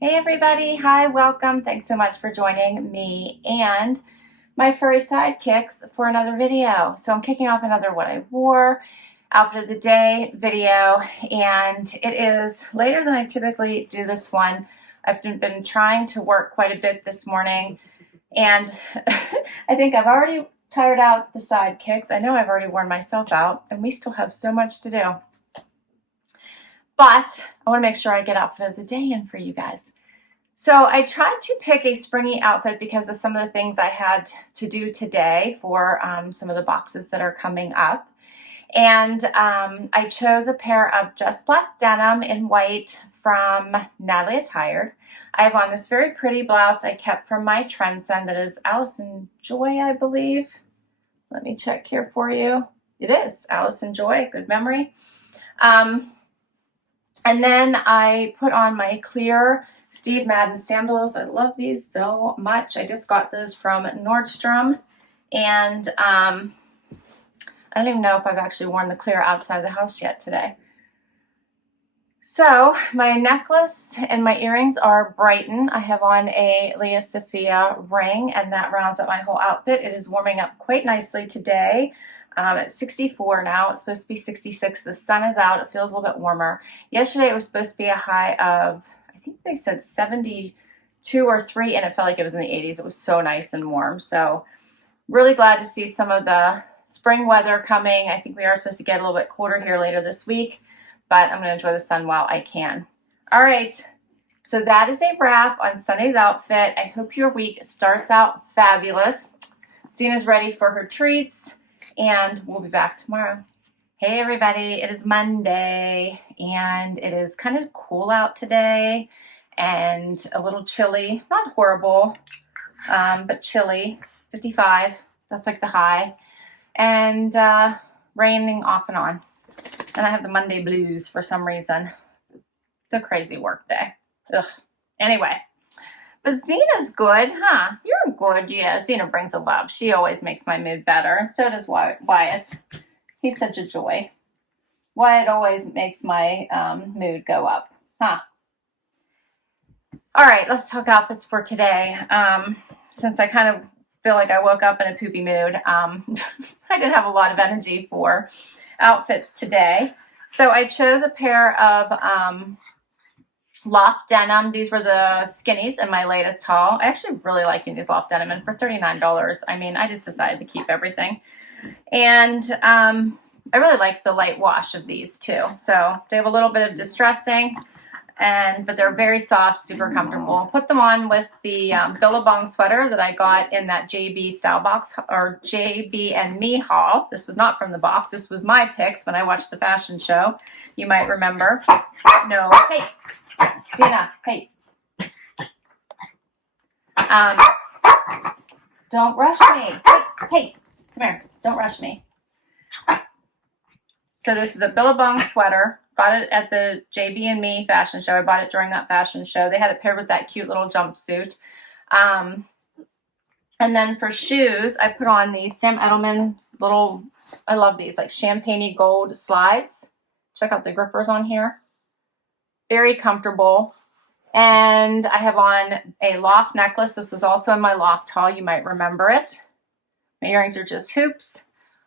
Hey everybody, hi, welcome. Thanks so much for joining me and my furry sidekicks for another video. So I'm kicking off another what I wore outfit of the day video, and it is later than I typically do this one. I've been trying to work quite a bit this morning, and I think I've already tired out the sidekicks. I know I've already worn myself out, and we still have so much to do. But I want to make sure I get outfit of the day in for you guys. So I tried to pick a springy outfit because of some of the things I had to do today for some of the boxes that are coming up. And I chose a pair of just black denim in white from Natalie Attired. I have on this very pretty blouse I kept from my Trendsend that is Allison Joy, I believe. Let me check here for you. It is Allison Joy, good memory. And then I put on my clear Steve Madden sandals. I love these so much. I just got those from Nordstrom, and I don't even know if I've actually worn the clear outside of the house yet today. So my necklace and my earrings are Brighton. I have on a Leah Sophia ring, and that rounds up my whole outfit. It is warming up quite nicely today. It's 64 now. It's supposed to be 66. The sun is out. It feels a little bit warmer. Yesterday it was supposed to be a high of, I think they said 72 or 3, and it felt like it was in the 80s. It was so nice and warm. So really glad to see some of the spring weather coming. I think we are supposed to get a little bit colder here later this week, but I'm going to enjoy the sun while I can. All right. So that is a wrap on Sunday's outfit. I hope your week starts out fabulous. Zena's ready for her treats, and we'll be back tomorrow. Hey everybody, it is Monday, and it is kind of cool out today and a little chilly. Not horrible, but chilly. 55, that's like the high. And raining off and on. And I have the Monday blues for some reason. It's a crazy work day. Ugh. Anyway. But Zena's good, huh? You're good, yeah. Zena brings a love. She always makes my mood better. And so does Wyatt. He's such a joy. Wyatt always makes my mood go up, huh? All right, let's talk outfits for today. Since I kind of feel like I woke up in a poopy mood, I didn't have a lot of energy for outfits today. So I chose a pair of loft denim. These were the skinnies in my latest haul. I actually really liking these loft denim, and for $39, I mean, I just decided to keep everything. And I really like the light wash of these too. So they have a little bit of distressing, but they're very soft, super comfortable. Put them on with the Billabong sweater that I got in that JB style box, or JB and Me haul. This was not from the box. This was my picks when I watched the fashion show. You might remember. No, hey, Zena, hey. Don't rush me. Hey, come here. Don't rush me. So this is a Billabong sweater. Got it at the JB and Me fashion show. I bought it during that fashion show. They had it paired with that cute little jumpsuit. And then for shoes, I put on these Sam Edelman little, I love these, like champagne gold slides. Check out the grippers on here. Very comfortable. And I have on a loft necklace. This was also in my loft haul. You might remember it. My earrings are just hoops.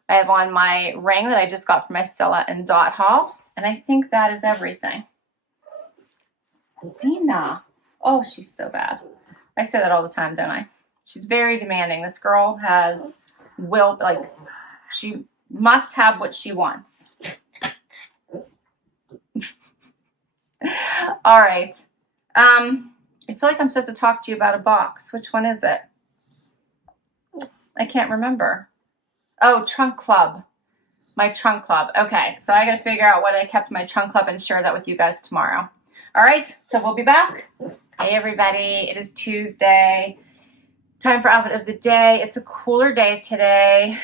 I have on my ring that I just got from my Stella Dot haul. And I think that is everything. Zena. Oh, she's so bad. I say that all the time, don't I? She's very demanding. This girl has will, like, she must have what she wants. All right. I feel like I'm supposed to talk to you about a box. Which one is it? I can't remember. Oh, Trunk Club. My Trunk Club. Okay, so I got to figure out what I kept in my Trunk Club and share that with you guys tomorrow. All right, so we'll be back. Hey, everybody. It is Tuesday. Time for outfit of the day. It's a cooler day today.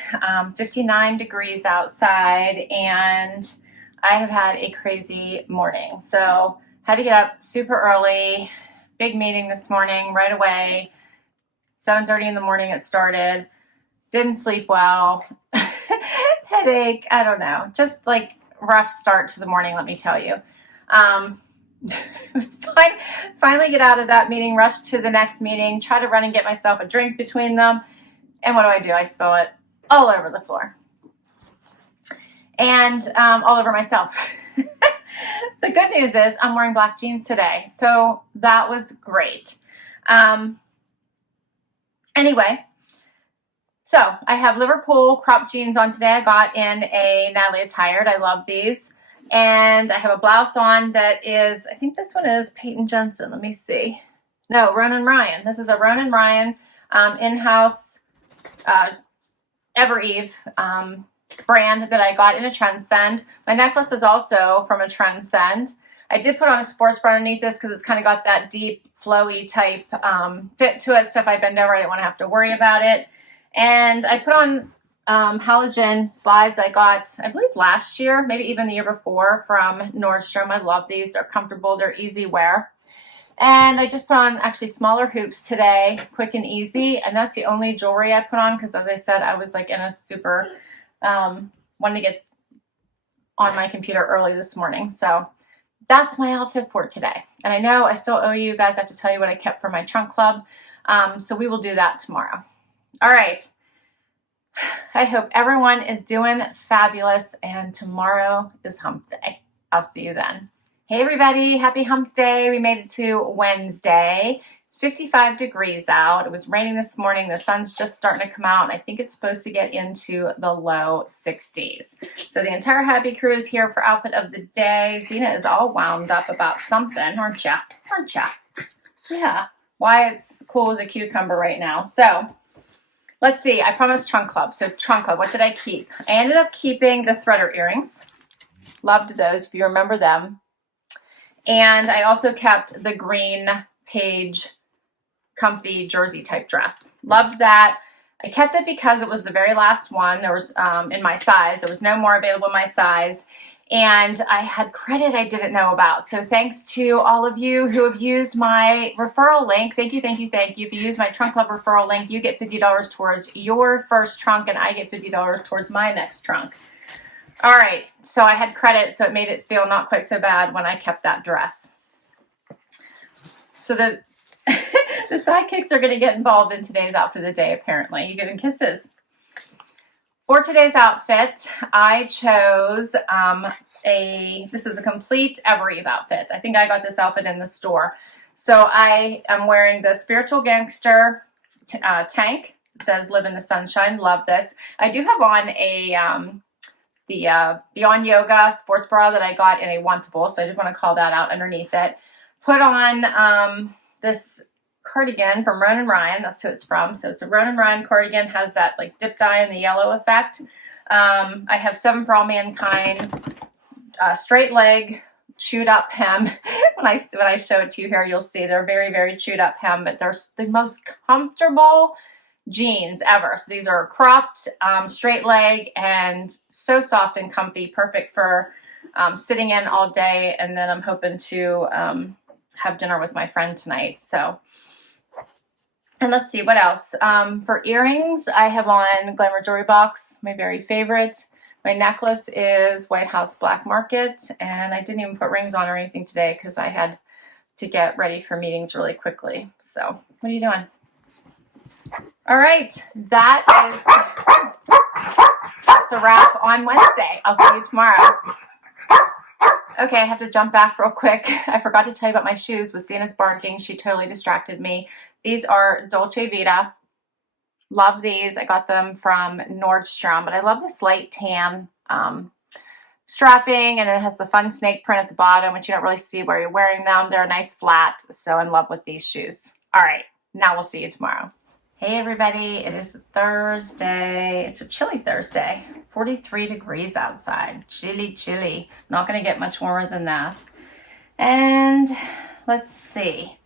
59 degrees outside, and I have had a crazy morning. So had to get up super early. Big meeting this morning right away. 7:30 in the morning it started. Didn't sleep well. Headache. I don't know. Just like rough start to the morning, let me tell you. finally get out of that meeting, rush to the next meeting, try to run and get myself a drink between them. And what do? I spill it all over the floor and all over myself. The good news is I'm wearing black jeans today, so that was great. Anyway, so I have Liverpool crop jeans on today. I got in a Natalie Attired. I love these. And I have a blouse on that is, I think this one is Peyton Jensen. Let me see. No, Roan Ryan. This is a Roan Ryan in-house Evereve brand that I got in a Trendsend. My necklace is also from a Trendsend. I did put on a sports bra underneath this because it's kind of got that deep, flowy type fit to it. So if I bend over, I didn't want to have to worry about it. And I put on Halogen slides I got, I believe last year, maybe even the year before, from Nordstrom. I love these. They're comfortable. They're easy wear. And I just put on actually smaller hoops today, quick and easy. And that's the only jewelry I put on because, as I said, I was like in a super, wanted to get on my computer early this morning. So that's my outfit for today. And I know I still owe you guys. I have to tell you what I kept for my trunk club. So we will do that tomorrow. All right. I hope everyone is doing fabulous, and tomorrow is hump day. I'll see you then. Hey everybody, happy hump day. We made it to Wednesday. It's 55 degrees out. It was raining this morning. The sun's just starting to come out, and I think it's supposed to get into the low 60s. So the entire Happy Crew is here for outfit of the day. Zena is all wound up about something, aren't ya? Aren't ya? Yeah. Wyatt's cool as a cucumber right now. So let's see. I promised trunk club. So trunk club, what did I keep? I ended up keeping the threader earrings. Loved those, if you remember them. And I also kept the green page comfy jersey type dress. Loved that. I kept it because it was the very last one. There was in my size. There was no more available in my size. And I had credit I didn't know about. So thanks to all of you who have used my referral link. Thank you, thank you, thank you. If you use my Trunk Club referral link, you get $50 towards your first trunk, and I get $50 towards my next trunk. All right, so I had credit, so it made it feel not quite so bad when I kept that dress. So the sidekicks are going to get involved in today's outfit of the day, apparently. You giving kisses. For today's outfit, I chose this is a complete Evereve outfit. I think I got this outfit in the store. So I am wearing the Spiritual Gangster tank. It says live in the sunshine. Love this. I do have on a the Beyond Yoga sports bra that I got in a wantable, so I just want to call that out underneath it. Put on this cardigan from Roan Ryan. That's who it's from. So it's a Roan Ryan cardigan. Has that like dip dye and the yellow effect. I have 7 for All Mankind straight leg chewed up hem. when I show it to you here, you'll see they're very, very chewed up hem, but they're the most comfortable jeans ever. So these are cropped, straight leg, and so soft and comfy, perfect for sitting in all day. And then I'm hoping to have dinner with my friend tonight. So, and let's see what else. For earrings, I have on Glamour Jewelry Box, my very favorite. My necklace is White House Black Market, and I didn't even put rings on or anything today because I had to get ready for meetings really quickly. So, what are you doing? All right, that's a wrap on Wednesday. I'll see you tomorrow. Okay, I have to jump back real quick. I forgot to tell you about my shoes. With Sienna's barking, she totally distracted me. These are Dolce Vita. Love these. I got them from Nordstrom, but I love this light tan strapping, and it has the fun snake print at the bottom, which you don't really see where you're wearing them. They're a nice flat, so in love with these shoes. All right, now we'll see you tomorrow. Hey everybody, it is Thursday. It's a chilly Thursday. 43 degrees outside. Chilly, chilly. Not going to get much warmer than that. And let's see.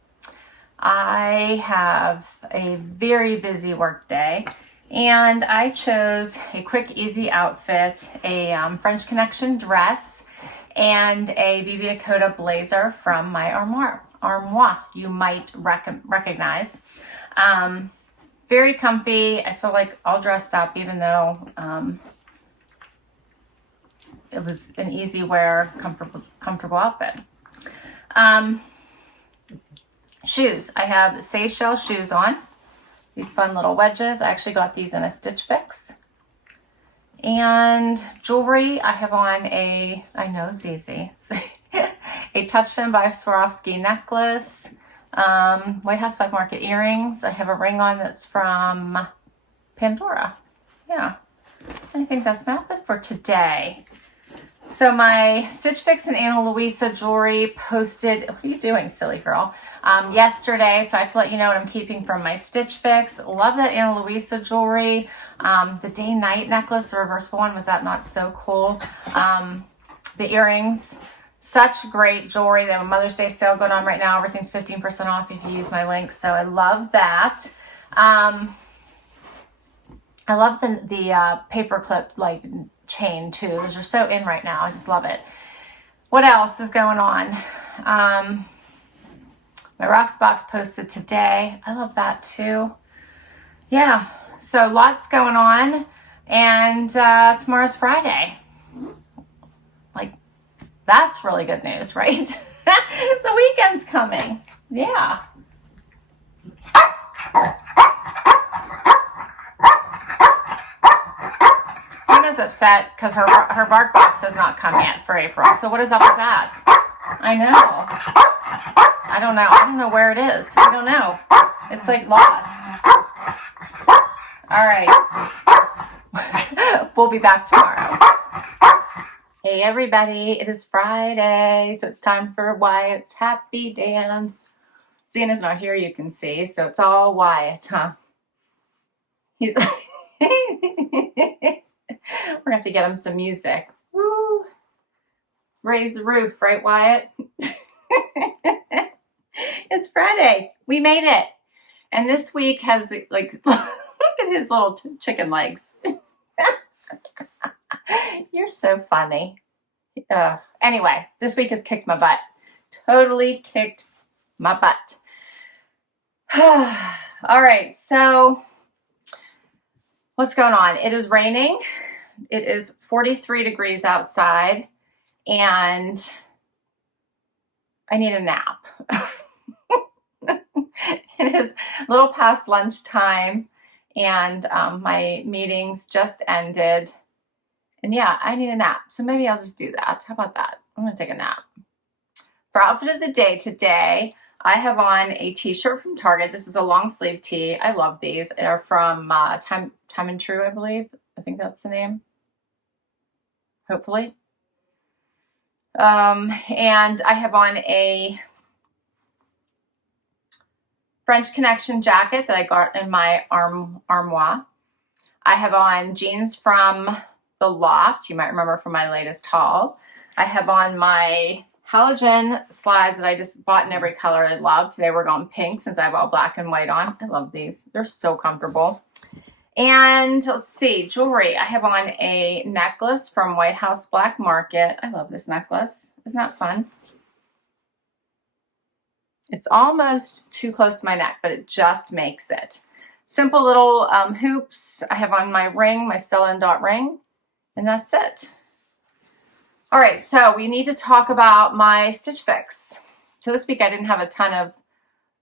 I have a very busy work day, and I chose a quick, easy outfit, a French Connection dress, and a BB Dakota blazer from my Armoire, you might recognize. Very comfy. I feel like all dressed up, even though it was an easy wear, comfortable outfit. Shoes. I have the Seychelles shoes on. These fun little wedges. I actually got these in a Stitch Fix. And jewelry, I have on a, I know Zizi, a Touchstone by Swarovski necklace, White House Black Market earrings. I have a ring on that's from Pandora. Yeah, I think that's my outfit for today. So my Stitch Fix and Ana Luisa jewelry posted, what are you doing, silly girl? Yesterday, so I have to let you know what I'm keeping from my Stitch Fix. Love that Ana Luisa jewelry. The day-night necklace, the reversible one, was that not so cool? The earrings, such great jewelry. They have a Mother's Day sale going on right now. Everything's 15% off if you use my link, so I love that. I love the paperclip like chain too. Those are so in right now. I just love it. What else is going on? My Rocksbox posted today. I love that too. Yeah, so lots going on. And tomorrow's Friday. Like, that's really good news, right? The weekend's coming. Yeah. Sina's upset because her bark box has not come yet for April. So what is up with that? I know. I don't know. I don't know where it is. I don't know. It's like lost. All right. We'll be back tomorrow. Hey everybody, it is Friday, so it's time for Wyatt's Happy Dance. Zena's not here, you can see, so it's all Wyatt, huh? He's we're gonna have to get him some music. Woo! Raise the roof, right, Wyatt? It's Friday. We made it. And this week has, like, look at his little chicken legs. You're so funny. Anyway, this week has kicked my butt. Totally kicked my butt. All right, so what's going on? It is raining. It is 43 degrees outside, and I need a nap. It is a little past lunchtime, and my meetings just ended. And yeah, I need a nap. So maybe I'll just do that. How about that? I'm going to take a nap. For outfit of the day today, I have on a t-shirt from Target. This is a long sleeve tee. I love these. They're from Time and True, I believe. I think that's the name. Hopefully. And I have on a French Connection jacket that I got in my Armoire. I have on jeans from The Loft. You might remember from my latest haul. I have on my Halogen slides that I just bought in every color I love. Today we're going pink since I have all black and white on. I love these. They're so comfortable. And let's see, jewelry. I have on a necklace from White House Black Market. I love this necklace. Isn't that fun? It's almost too close to my neck, but it just makes it. Simple little hoops. I have on my ring, my Stella Dot ring, and that's it. All right, so we need to talk about my Stitch Fix. So this week I didn't have a ton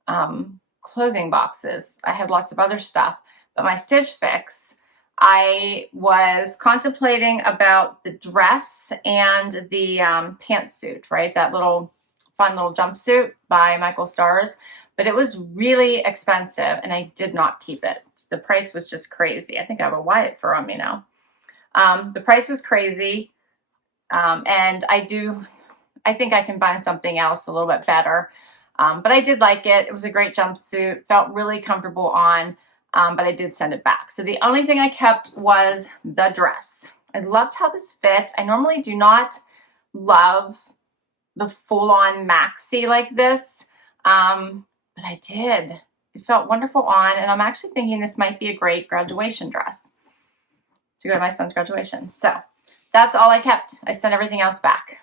of clothing boxes. I had lots of other stuff, but my Stitch Fix, I was contemplating about the dress and the pantsuit, right? That little fun little jumpsuit by Michael Stars, but it was really expensive and I did not keep it. The price was just crazy. I think I have a Wyatt fur on me now. The price was crazy. And I think I can find something else a little bit better. But I did like it. It was a great jumpsuit, felt really comfortable on, but I did send it back. So the only thing I kept was the dress. I loved how this fit. I normally do not love the full-on maxi like this, but I did. It felt wonderful on, and I'm actually thinking this might be a great graduation dress to go to my son's graduation. So that's all I kept. I sent everything else back.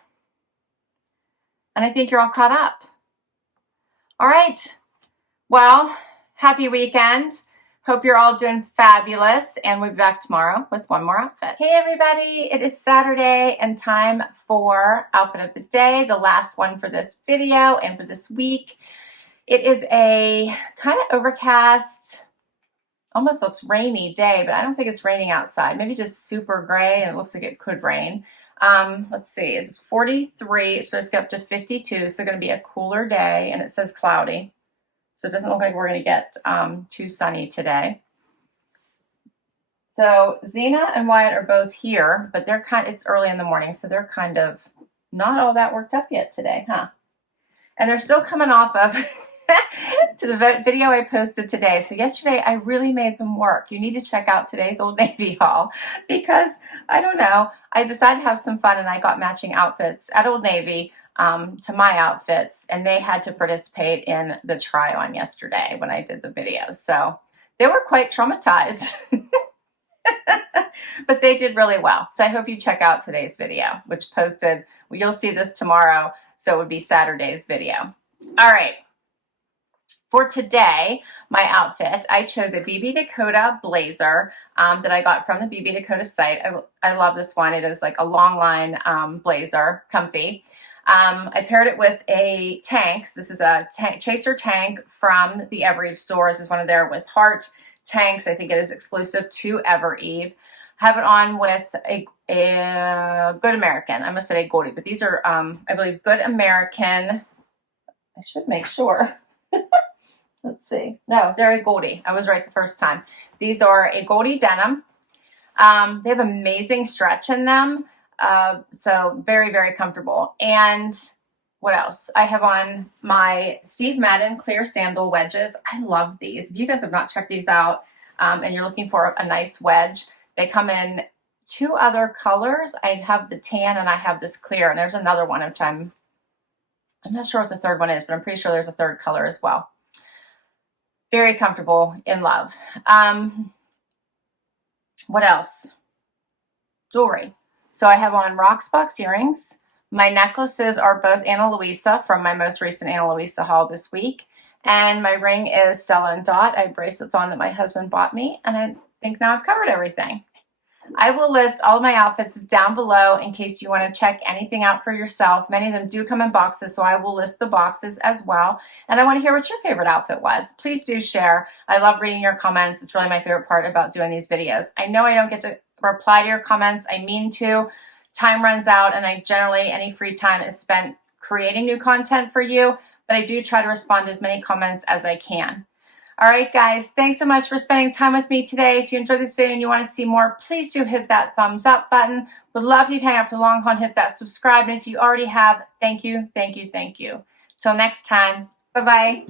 And I think you're all caught up. All right. Well, happy weekend. Hope you're all doing fabulous, and we'll be back tomorrow with one more outfit. Hey everybody, it is Saturday and time for outfit of the day, the last one for this video and for this week. It is a kind of overcast, almost looks rainy day, but I don't think it's raining outside. Maybe just super gray, and it looks like it could rain. Let's see, it's 43, it's supposed to get up to 52, so going to be a cooler day, and it says cloudy. So it doesn't look like we're going to get too sunny today. So Zena and Wyatt are both here, but they're it's early in the morning, so they're kind of not all that worked up yet today, huh? And they're still coming off of to the video I posted today. So yesterday I really made them work. You need to check out today's Old Navy haul because I don't know, I decided to have some fun and I got matching outfits at Old Navy to my outfits, and they had to participate in the try on yesterday when I did the video. So they were quite traumatized, but they did really well. So I hope you check out today's video, which posted, well, you'll see this tomorrow. So it would be Saturday's video. All right. For today, my outfit, I chose a BB Dakota blazer that I got from the BB Dakota site. I love this one. It is like a long line blazer, comfy. I paired it with a tank. So this is a chaser tank from the Evereve store. This is one of their with heart tanks. I think it is exclusive to Evereve. Have it on with a Good American. I must say Agolde, but these are, I believe, Good American. I should make sure. Let's see. No, they're Agolde. I was right the first time. These are Agolde denim. They have amazing stretch in them. So very, very comfortable. And what else? I have on my Steve Madden clear sandal wedges. I love these. If you guys have not checked these out and you're looking for a nice wedge, they come in two other colors. I have the tan and I have this clear, and there's another one which I'm not sure what the third one is, but I'm pretty sure there's a third color as well. Very comfortable, in love. What else? Jewelry. So I have on Rocksbox earrings. My necklaces are both Ana Luisa from my most recent Ana Luisa haul this week. And my ring is Stella Dot. I have bracelets on that my husband bought me. And I think now I've covered everything. I will list all of my outfits down below in case you want to check anything out for yourself. Many of them do come in boxes, so I will list the boxes as well. And I want to hear what your favorite outfit was. Please do share. I love reading your comments. It's really my favorite part about doing these videos. I know I don't get to reply to your comments. I mean to. Time runs out, and I generally, any free time is spent creating new content for you, but I do try to respond to as many comments as I can. All right, guys, thanks so much for spending time with me today. If you enjoyed this video and you want to see more, please do hit that thumbs up button. Would love you to hang out for the long haul and hit that subscribe. And if you already have, thank you, thank you, thank you. Till next time, bye-bye.